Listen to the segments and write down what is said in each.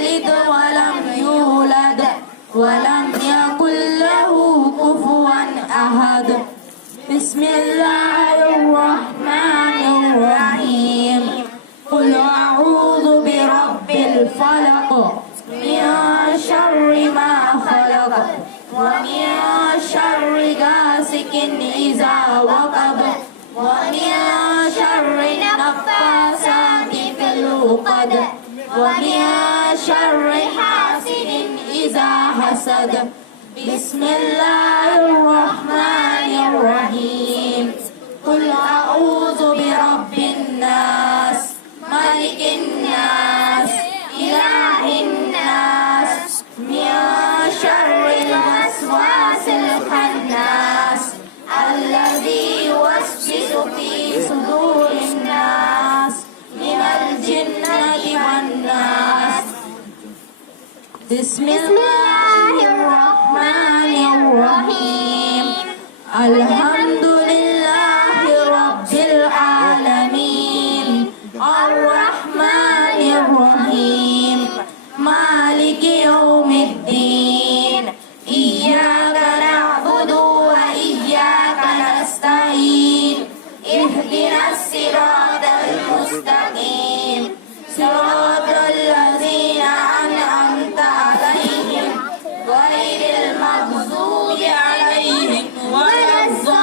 يلد ولم يولد ولم يكن له كفوا أحد. بسم الله الرحمن الرحيم. قل أعوذ برب الفلق من شر ما خلق ومن شر غاسق إذا وقب ومن شر النفاثات في العقد ومن شر حاسد إذا حسد. بسم الله الرحمن الرحيم. قل أعوذ برب الناس ملك الناس إله الناس من شر الوسواس الخناس الذي يوسوس في صدور الناس من الجنة والناس. بسم الله الرحمن الرحيم. الحمد لله رب العالمين الرحمن الرحيم مالك يوم الدين إياك نعبد وإياك نستعين اهدنا الصراط المستقيم صراط الذين أنعمت عليهم غير المغضوب عليهم ولا الضالين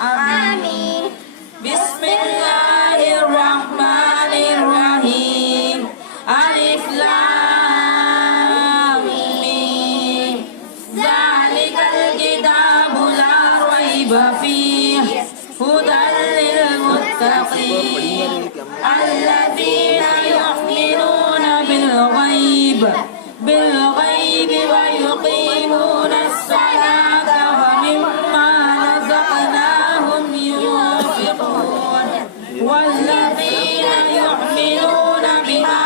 آمين. بسم الله الرحمن الرحيم. ألف لام ميم. ذلك الكتاب لا ريب فيه هدى للمتقين الذين يؤمنون بالغيب ويقيمون الصلاة ومما رزقناهم ينفقون والذين يؤمنون بما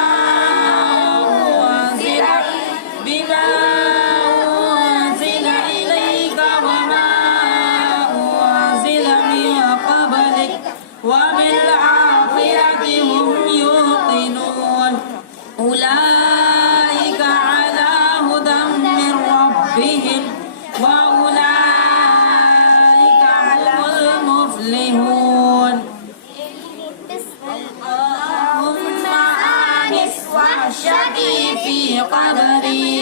أنزل إليك وما أنزل من قبلك وبالآخرة هم يوقنون أولئك على هدى من ربهم وأولئك هم المفلحون. اللهم آنس وحشتي في قبري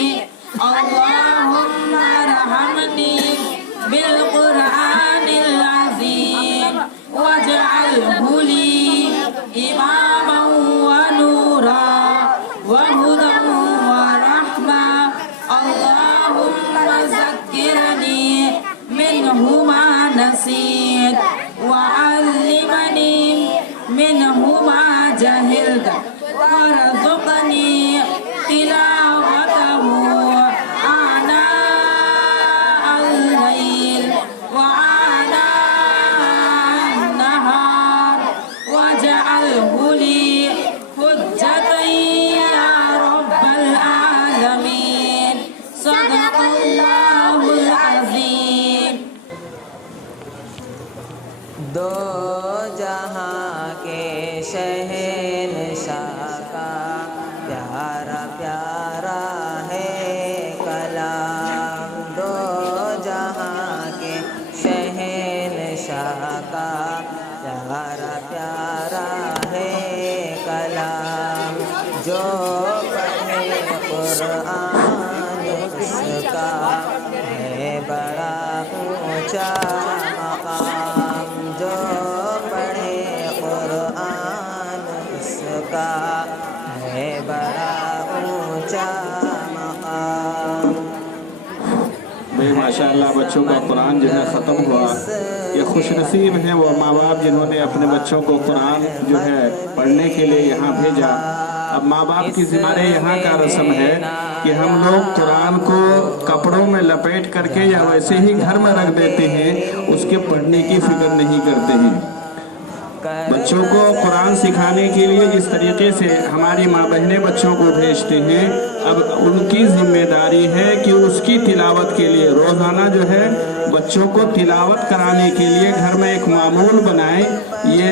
اللهم ارحمني بالقرآن العظيم واجعله لي إماما ونورا وهدى ورحمة. اللهم ذكرني منه ما نسيت وعلمني منه ما جهلت وارزقني تلاوته آناء الليل وآناء النهار واجعله لي حجة يا رب العالمين. صدق الله العظيم. دو جہاں کے شہنشاہ کا پیارا پیارا ہے کلام. دو جہاں کے شہنشاہ کا پیارا پیارا ہے کلام. جو پڑھے قرآن اس کا ہے بڑا اونچا مقام. جو پڑھے قرآن اس کا ہے بڑا اونچا مقام. ماشاءاللہ بچوں کا قرآن جو ہے ختم ہوا. یہ خوش نصیب ہیں وہ ماں باپ جنہوں نے اپنے بچوں کو قرآن جو ہے پڑھنے کے لیے یہاں بھیجا. اب ماں باپ کی ذمہ داری یہاں کا رسم ہے کہ ہم لوگ قرآن کو کپڑوں میں لپیٹ کر کے یا ویسے ہی گھر میں رکھ دیتے ہیں, اس کے پڑھنے کی فکر نہیں کرتے ہیں. بچوں کو قرآن سکھانے کے لیے جس طریقے سے ہماری ماں بہنیں بچوں کو بھیجتے ہیں, اب ان کی ذمہ داری ہے کہ اس کی تلاوت کے لیے روزانہ جو ہے بچوں کو تلاوت کرانے کے لیے گھر میں ایک معمول بنائیں. یہ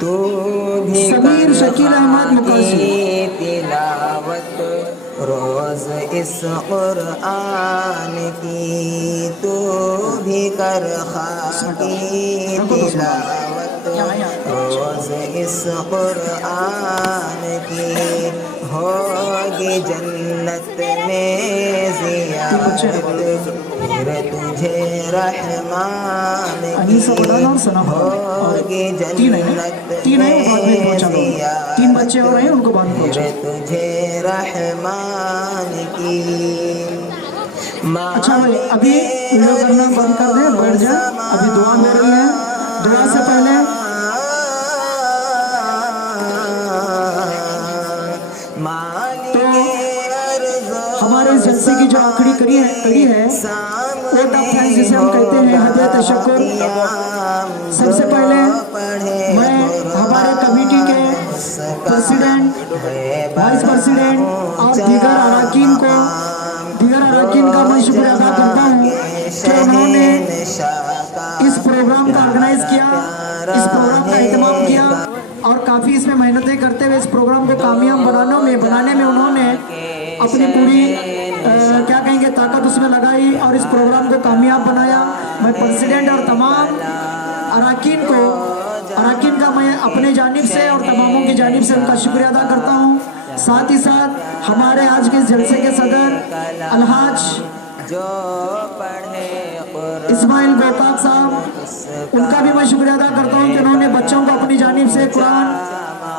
تو بھی سمیر شکیل احمد مقاصد تلاوت روز اس قرآن کی، تو بھی کر خاکی تلاوت روز اس قرآن کی، ہوگی جنت میں زیارت پھر تجھے رحمان انیسہ بڑھانا اور ثنا ہوگی جنت تین ہیں وہ بعد میں پہنچا دو، تین بچے اور ہیں ان کو بعد میں پہنچا پھر تجھے رحمان کی۔ اچھا بھائی ابھی ویڈیو کرنا بند کر دیں، بیٹھ جائیں، ابھی دعا ہو رہی ہے، دعا سے پہلے ہمارے اس جلسے کی جو آخری کڑی ہے ووٹ آف تھینکس جسے ہم کہتے ہیں، ہدیہ تشکر۔ سب سے پہلے میں ہمارے کمیٹی کے پریزیڈنٹ، وائس پریزیڈنٹ اور دیگر اراکین کا میں شکریہ ادا کرتا ہوں کہ انہوں نے اس پروگرام کا آرگنائز کیا، اس پروگرام کا اہتمام کیا اور کافی اس میں محنتیں کرتے ہوئے اس پروگرام کو کامیاب بنانے میں انہوں نے اپنی پوری کیا کہیں گے طاقت اس میں لگائی اور اس پروگرام کو کامیاب بنایا۔ میں پریزیڈنٹ اور تمام اراکین کا میں اپنے جانب سے اور تماموں کی جانب سے ان کا شکریہ ادا کرتا ہوں۔ ساتھ ہی ساتھ ہمارے آج کے جلسے کے صدر الحاج اسماعیل گوکاک صاحب، ان کا بھی میں شکریہ ادا کرتا ہوں کہ انہوں نے بچوں کو اپنی جانب سے قرآن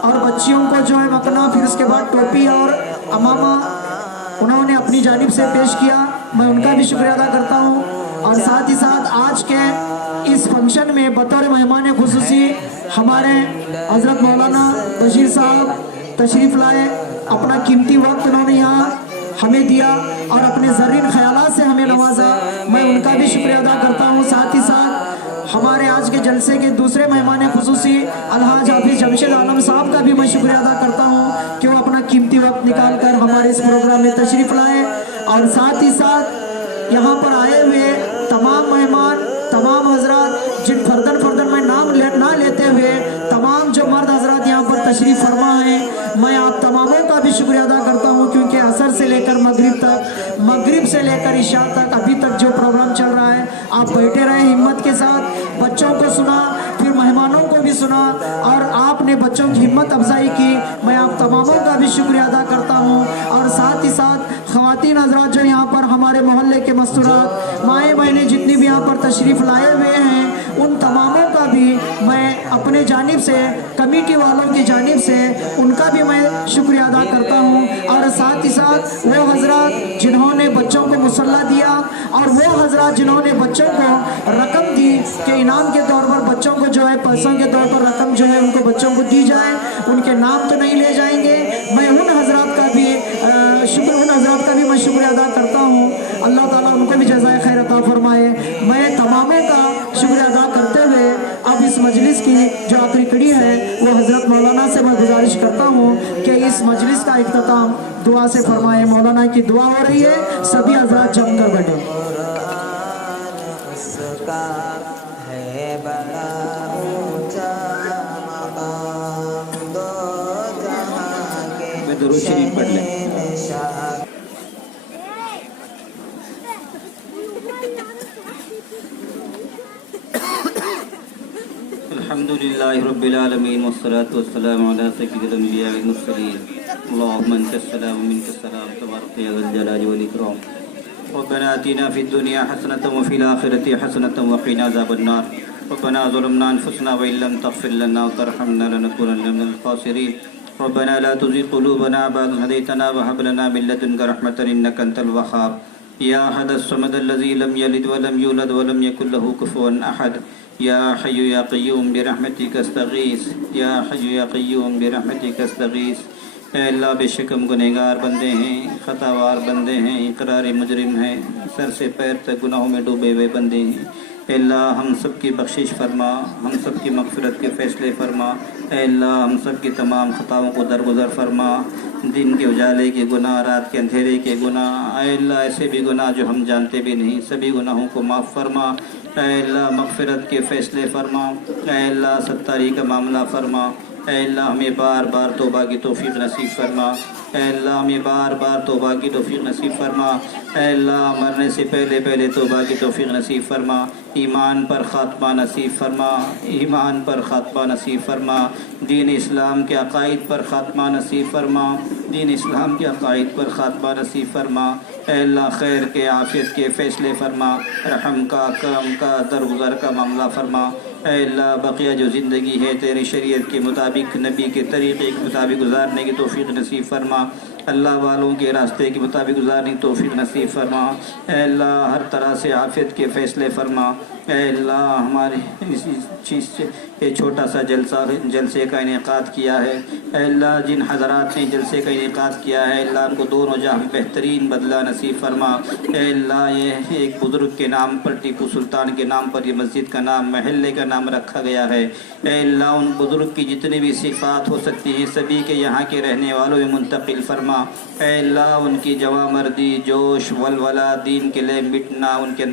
اور بچیوں کو جو ہے مکنا، پھر اس کے بعد ٹوپی اور امامہ انہوں نے اپنی جانب سے پیش کیا، میں ان کا بھی شکریہ ادا کرتا ہوں۔ اور ساتھ ہی ساتھ آج کے اس فنکشن میں بطور مہمان خصوصی ہمارے حضرت مولانا بشیر صاحب تشریف لائے، اپنا قیمتی وقت انہوں نے یہاں ہمیں دیا اور اپنے زرین خیالات سے ہمیں نوازا، میں ان کا بھی شکریہ ادا کرتا ہوں۔ ساتھ ہی ساتھ ہمارے آج کے جلسے کے دوسرے مہمان خصوصی الحاج حافظ جمشید عالم صاحب کا بھی میں شکریہ ادا کرتا ہوں کہ وہ اپنا قیمتی وقت نکال کر ہمارے اس پروگرام میں تشریف لائے۔ اور ساتھ ہی ساتھ یہاں پر آئے ہوئے تمام مہمان، تمام حضرات جن فردن میں نام نہ لیتے ہوئے تمام جو مرد حضرات یہاں پر تشریف فرما ہیں، میں آپ تماموں کا بھی شکریہ ادا کرتا ہوں کیونکہ عصر سے لے کر مغرب تک، مغرب سے لے کر عشاء تک ابھی تک جو پروگرام چل رہا ہے آپ بیٹھے رہے ہمت کے ساتھ، بچوں کو سنا، پھر مہمانوں کو بھی سنا اور آپ نے بچوں کی ہمت افزائی کی، میں آپ تماموں کا بھی شکریہ ادا کرتا ہوں۔ اور ساتھ ہی ساتھ خواتین حضرات جو یہاں پر ہمارے محلے کے مستورات مائیں بہنیں جتنی بھی یہاں پر تشریف لائے ہوئے ہیں، ان تماموں کا بھی میں اپنے جانب سے، کمیٹی والوں کی جانب سے ان کا بھی میں شکریہ ادا کرتا ہوں۔ اور ساتھ ہی ساتھ وہ حضرات جنہوں نے بچوں کو مسلح دیا اور وہ حضرات جنہوں نے بچوں کو رقم دی کہ انعام کے طور پر بچوں کو جو ہے پیسوں کے طور پر رقم جو ہے ان کو بچوں کو دی جائے، ان کے نام تو نہیں لے جائیں گے، میں ان حضرات کا بھی میں شکریہ ادا کرتا ہوں، اللہ تعالیٰ ان کو بھی جزائے خیر عطا فرمائے۔ میں تماموں کا شکریہ ادا کرتے ہوئے اب اس مجلس کی جو آخری کڑی ہے وہ حضرت مولانا سے میں گزارش کرتا ہوں کہ اس مجلس کا اختتام دعا سے فرمائے۔ مولانا کی دعا ہو رہی ہے، سبھی حضرات جم کر بیٹھے۔ اس کا ہے بڑا اونچا مقام، دو جہاں کے درود شریف پڑھ لیں۔ شہنشاہ۔ الحمدللہ رب العالمین والصلاة والسلام علی سید الانبیاء والمرسلین، اللہم انت السلام ومنک السلام تبارک یا ذا الجلال والاکرام۔ ربنا آتنا فی الدنیا حسنة وفی الآخرة حسنة وقنا عذاب النار۔ ربنا ظلمنا انفسنا وإن لم تغفر لنا وترحمنا لنكونن من الخاسرین۔ ربنا لا تزغ قلوبنا بعد إذ هديتنا وهب لنا من لدنك رحمة إنك أنت الوهاب۔ يا أحد الصمد الذي لم يلد ولم يولد ولم يكن له كفوا أحد۔ يا حي يا قیوم برحمتك استغیث، یا حی یا قیوم برحمتك استغیث۔ اے اللہ بے شک ہم گنہگار بندے ہیں، خطاوار بندے ہیں، اقرار مجرم ہیں، سر سے پیر تک گناہوں میں ڈوبے ہوئے بندے ہیں۔ اے اللہ ہم سب کی بخشش فرما، ہم سب کی مغفرت کے فیصلے فرما۔ اے اللہ ہم سب کی تمام خطاؤں کو درگزر فرما، دن کے اجالے کے گناہ، رات کے اندھیرے کے گناہ، اے اللہ ایسے بھی گناہ جو ہم جانتے بھی نہیں، سبھی گناہوں کو معاف فرما۔ اے اللہ مغفرت کے فیصلے فرما، اے اللہ ستاری کا معاملہ فرما، اے اللہ ہمیں بار بار توبہ کی توفیق نصیب فرما، اے اللہ ہمیں بار بار توبہ کی توفیق نصیب فرما، اے اللہ مرنے سے پہلے پہلے توبہ کی توفیق نصیب فرما، ایمان پر خاتمہ نصیب فرما، ایمان پر خاتمہ نصیب فرما، دین اسلام کے عقائد پر خاتمہ نصیب فرما، دین اسلام کے عقائد پر خاتمہ نصیب فرما، اے اللہ خیر کے عافیت کے فیصلے فرما، رحم کا کرم کا درگزر کا معاملہ فرما، اے اللہ بقیہ جو زندگی ہے تیری شریعت کے مطابق نبی کے طریقے کے مطابق گزارنے کی توفیق نصیب فرما، اللہ والوں کے راستے کے مطابق گزارنے کی توفیق نصیب فرما، اے اللہ ہر طرح سے عافیت کے فیصلے فرما، اے اللہ ہمارے اسی چیز سے یہ چھوٹا سا جلسے کا انعقاد کیا ہے، اے اللہ جن حضرات نے جلسے کا انعقاد کیا ہے اللہ ان کو دونوں جہاں بہترین بدلہ نصیب فرما، اے اللہ یہ ایک بزرگ کے نام پر ٹیپو سلطان کے نام پر یہ مسجد کا نام محلے کا نام رکھا گیا ہے، اے اللہ ان بزرگ کی جتنی بھی صفات ہو سکتی ہیں سبھی کے یہاں کے رہنے والوں میں منتقل فرما، اے اللہ ان کی جواں مردی جوش ولولہ دین کے لیے مٹنا ان کے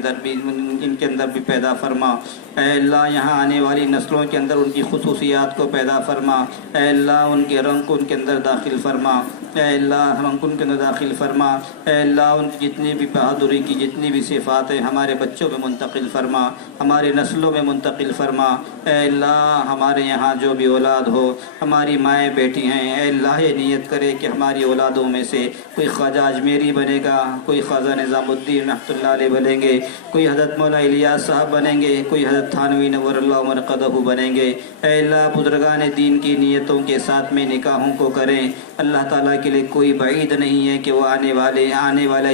اندر بھی پیدا فرما، اے اللہ یہاں آنے والی نسلوں کے اندر ان کی خصوصیات کو پیدا فرما، اے اللہ ان کے رنگ کو ان کے اندر داخل فرما، اے اللہ رنگ کو ان کے اندر داخل فرما، اے اللہ ان کی جتنی بھی بہادری کی جتنی بھی صفات ہیں ہمارے بچوں میں منتقل فرما، ہماری نسلوں میں منتقل فرما، اے اللہ ہمارے یہاں جو بھی اولاد ہو ہماری مائیں بیٹی ہیں اے اللہ یہ نیت کرے کہ ہماری اولادوں میں سے کوئی خواجہ اجمیری بنے گا، کوئی خواجہ نظام الدین رحمۃ اللہ علیہ بنیں گے، کوئی حضرت مولا الیاس صاحب بنیں گے، کوئی حضرت تھانوی نور اللہ مرقدہ بنیں گے، اے اللہ بزرگان دین کی نیتوں کے ساتھ میں نکاحوں کو کریں، اللہ تعالیٰ کے لیے کوئی بعید نہیں ہے کہ وہ آنے والے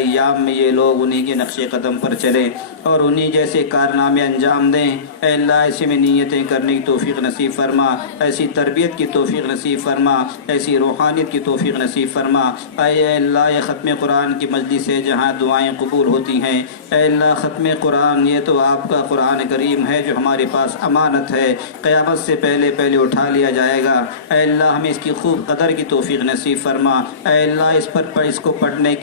ایام میں یہ لوگ انہی کے نقش قدم پر چلیں اور انہی جیسے کارنامے انجام دیں، اے اللہ ایسے میں نیتیں کرنے کی توفیق نصیب فرما، ایسی تربیت کی توفیق نصیب فرما، ایسی روحانیت کی توفیق نصیب فرما، اے اللہ یہ ختم قرآن کی مجلس ہے جہاں دعائیں قبول ہوتی ہیں، اے اللہ ختم قرآن یہ تو آپ کا قرآن کریم ہے جو ہمارے پاس امانت ہے، قیامت سے پہلے اٹھا لیا جائے گا، اے اللہ ہمیں اس کی خوب قدر کی توفیق نصیب فرما، اے اللہ اس کو پڑھانے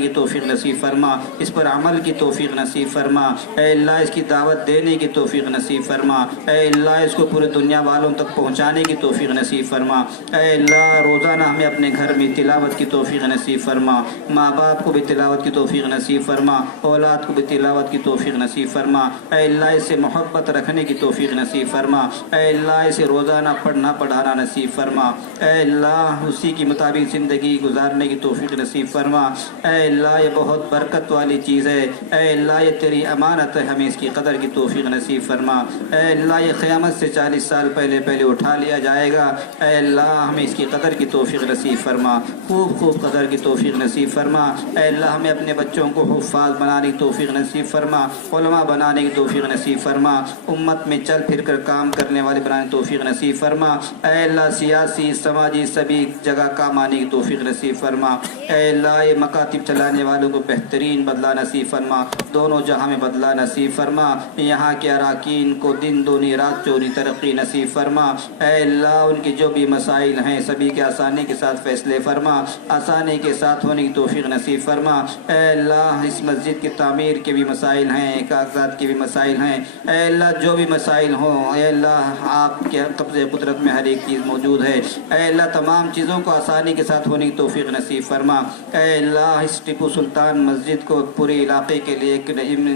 کی توفیق نصیب فرما، اس پر عمل کی توفیق نصیب فرما، اے اللہ اس کی دعوت دینے کی توفیق نصیب فرما، اے اللہ اس کو پورے دنیا والوں تک پہنچانے کی توفیق نصیب فرما، اے اللہ روزانہ ہمیں اپنے گھر میں تلاوت کی توفیق نصیب فرما، ماں باپ کو بھی تلاوت کی توفیق نصیب فرما، اولاد کو بھی تلاوت کی توفیق نصیب فرما، اے اللہ اس سے محبت رکھنے کی توفیق نصیب فرما، اے اللہ اسے روزانہ پڑھنا پڑھانا نصیب فرما، اے اللہ اسی کے مطابق زندگی گزارنے کی توفیق نصیب فرما، اے اللہ یہ بہت برکت والی چیز ہے، اے اللہ یہ تیری امانت ہے ہمیں اس کی قدر کی توفیق نصیب فرما، اے اللہ یہ قیامت سے 40 سال پہلے اٹھا لیا جائے گا، اے اللہ ہمیں اس کی قدر کی توفیق نصیب فرما، خوب قدر کی توفیق نصیب فرما، اے اللہ ہمیں اپنے بچوں کو حفاظ بنانے کی توفیق نصیب فرما، علماء بنانے کی توفیق نصیب فرما، امت میں چل پھر کر کام کرنے والے بنانے کی توفیق نصیب فرما، اے اللہ سیاسی سماجی سبھی جگہ کام آنے کی توفیق نصیب فرما، اے اللہ یہ مکاتب چلانے والوں کو بہترین بدلہ نصیب فرما، دونوں جہاں میں بدلہ نصیب فرما، یہاں کے اراکین کو دن دونی رات چوری ترقی نصیب فرما، اے اللہ ان کے جو بھی مسائل ہیں سبھی کے آسانی کے ساتھ فیصلے فرما، آسانی کے ساتھ ہونے کی توفیق نصیب فرما، اے اللہ اس مسجد کی تعمیر کے بھی مسائل ہیں کاغذات کے بھی مسائل ہیں، اے اللہ جو بھی مسائل ہوں اے اللہ آپ کے قبضے قدرت میں ہر ایک چیز موجود ہے، اے اللہ تمام چیزوں کو آسانی کے ساتھ ہونے کی توفیق نصیب فرما، اے اللہ اس ٹیپو سلطان مسجد کو پورے علاقے کے لیے ایک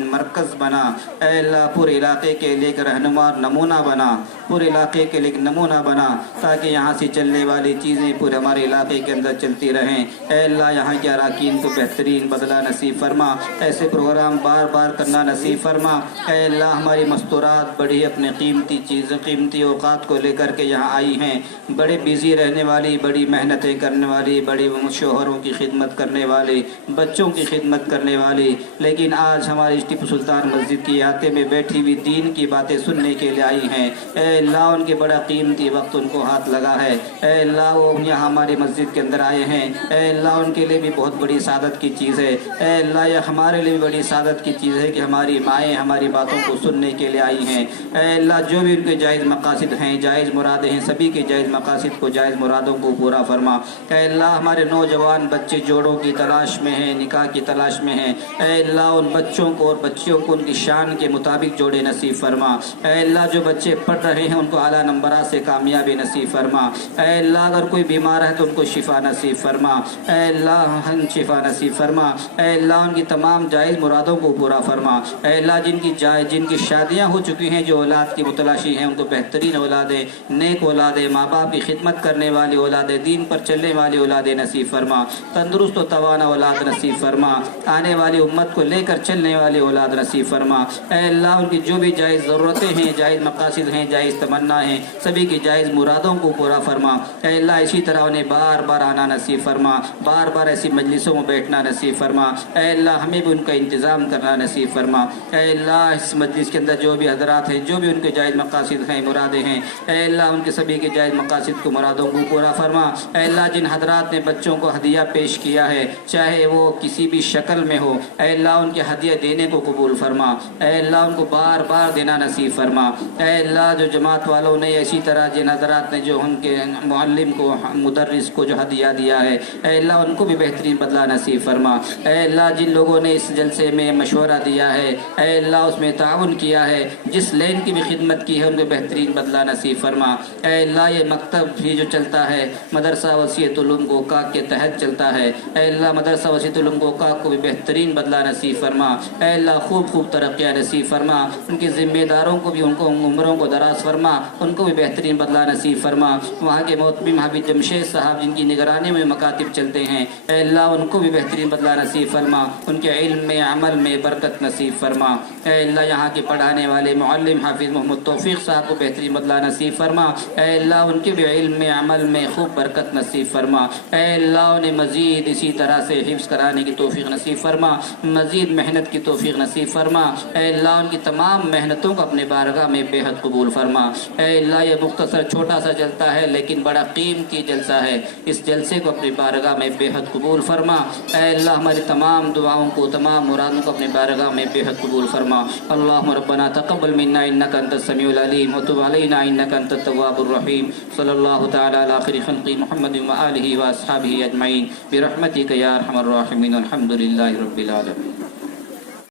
مرکز بنا، اے اللہ پورے علاقے کے لیے ایک رہنما نمونہ بنا، پورے علاقے کے لیے ایک نمونہ بنا تاکہ یہاں سے چلنے والی چیزیں پورے ہمارے علاقے کے اندر چلتی رہیں، اے اللہ یہاں کے اراکین کو بہترین بدلہ نصیب فرما، ایسے پروگرام بار بار کرنا نصیب فرما، اے اللہ ہماری مستورات بڑی اپنے قیمتی اوقات کو لے کر کے یہاں آئی ہیں، بڑے بیزی رہنے والی بڑی محنتیں کرنے والی بڑی شوہروں کی خدمت کرنے والی بچوں کی خدمت کرنے والی، لیکن آج ہماری ٹیپو سلطان مسجد کی احاطے میں بیٹھی ہوئی دین کی باتیں سننے کے لیے آئی ہیں، اے اللہ ان کے بڑا قیمتی وقت ان کو ہاتھ لگا ہے، اے اللہ وہ یہاں ہماری مسجد کے اندر آئے ہیں، اے اللہ ان کے لیے بھی بہت بڑی سعادت کی چیز ہے، اے اللہ یہ ہمارے لیے بھی بڑی سعادت کی چیز ہے کہ ہماری مائیں ہماری باتوں کو سننے کے لیے آئی ہیں، اے اللہ جو بھی ان کے جائز مقاصد ہیں جائز مرادیں ہیں سبھی کے جائز مقاصد کو جائز مرادوں کو پورا فرما، فرما۔ اے اللہ ہمارے نوجوان بچے جوڑوں کی تلاش میں ہیں، نکاح کی تلاش میں ہیں، اے اللہ ان بچوں کو اور بچیوں کو ان کی شان کے مطابق جوڑے نصیب فرما۔ اے اللہ جو بچے پڑھ رہے ہیں ان کو اعلیٰ نمبرات سے کامیابی نصیب فرما۔ اے اللہ اگر کوئی بیمار ہے تو ان کو شفا نصیب فرما۔ اے اللہ شفا نصیب فرما۔ اے اللہ ان کی تمام جائز مرادوں کو پورا فرما۔ اے اللہ جن کی شادیاں ہو چکی ہیں، جو اولاد کی متلاشی ہیں، ان کو بہترین اولادیں، نیک اولادیں، ماں باپ کی خدمت کرنے والی اولادیں، دین پر چلنے والی اولادیں نصیب فرما۔ تندرست و توانا اولاد نصیب فرما۔ آنے والی امت کو لے کر چلنے والی اولاد نصیب فرما۔ اے اللہ ان کی جو بھی جائز ضرورتیں ہیں، جائز مقاصد ہیں، جائز تمنا ہیں، سبھی کی جائز مرادوں کو پورا فرما۔ اے اللہ اسی طرح انہیں بار بار آنا نصیب فرما، بار بار ایسی مجلسوں میں بیٹھنا نصیب فرما۔ اے اللہ ہمیں بھی ان کا انتظام کرنا نصیب فرما۔ اے اللہ اس مجلس کے اندر جو بھی حضرات ہیں، جو بھی ان کے جائز مقاصد ہیں، مرادیں ہیں، اے اللہ ان کے سبھی کے جائز مقاصد کو، مرادوں کو پورا فرما۔ اے اللہ جن حضرات نے بچوں کو ہدیہ پیش کیا ہے، چاہے وہ کسی بھی شکل میں ہو، اے اللہ ان کے ہدیہ دینے کو قبول فرما۔ اے اللہ ان کو بار بار دینا نصیب فرما۔ اے اللہ جو جماعت والوں نے، اسی طرح جن حضرات نے جو ان کے معلم کو، مدرس کو جو ہدیہ دیا ہے، اے اللہ ان کو بھی بہترین بدلہ نصیب فرما۔ اے اللہ جن لوگوں نے اس جلسے میں مشورہ دیا ہے، اے اللہ اس میں تعاون کیا ہے، جس لین کی بھی خدمت کی ہے، ان کو بہترین بدلہ نصیب فرما۔ اے اللہ یہ مکتب بھی جو چلتا ہے، مدرسہ وسیعۃ العلوم گوکاک کے تحت چلتا ہے، اے اللہ مدرسہ وسیعۃ العلوم گوکاک کو بھی بہترین بدلہ نصیب فرما۔ اے اللہ خوب خوب ترقیاں نصیب فرما۔ ان کے ذمہ داروں کو بھی، ان کو عمروں کو دراز فرما، ان کو بھی بہترین بدلہ نصیب فرما۔ وہاں کے محتمم حافظ جمشید صاحب جن کی نگرانی میں مکاتب چلتے ہیں، اے اللہ ان کو بھی بہترین بدلہ نصیب فرما، ان کے علم میں، عمل میں برکت نصیب فرما۔ اے اللہ یہاں کے پڑھانے والے معلم حافظ محمد توفیق صاحب کو بہترین بدلہ نصیب فرما۔ اے اللہ ان کے بھی علم میں، عمل میں خوب برکت نصیب فرما۔ اے اللہ انہیں مزید اسی طرح سے حفظ کرانے کی توفیق نصیب فرما، مزید محنت کی توفیق نصیب فرما۔ اے اللہ ان کی تمام محنتوں کو اپنے بارگاہ میں بے حد قبول فرما۔ اے اللہ یہ مختصر چھوٹا سا جلسہ ہے لیکن بڑا قیمتی جلسہ ہے، اس جلسے کو اپنے بارگاہ میں بے حد قبول فرما۔ اے اللہ ہماری تمام دعاؤں کو، تمام مرادوں کو اپنے بارگاہ میں بے حد قبول فرما۔ اللہم ربنا تقبل منا انک انت السمیع العلیم وتب علینا انک انت التواب الرحیم۔ صلی اللہ تعالی علی خیر خلق محمد وآلہ واصحابہ اجمعین برحمتک یا ارحم الراحمین۔ الحمد للہ رب العالمین۔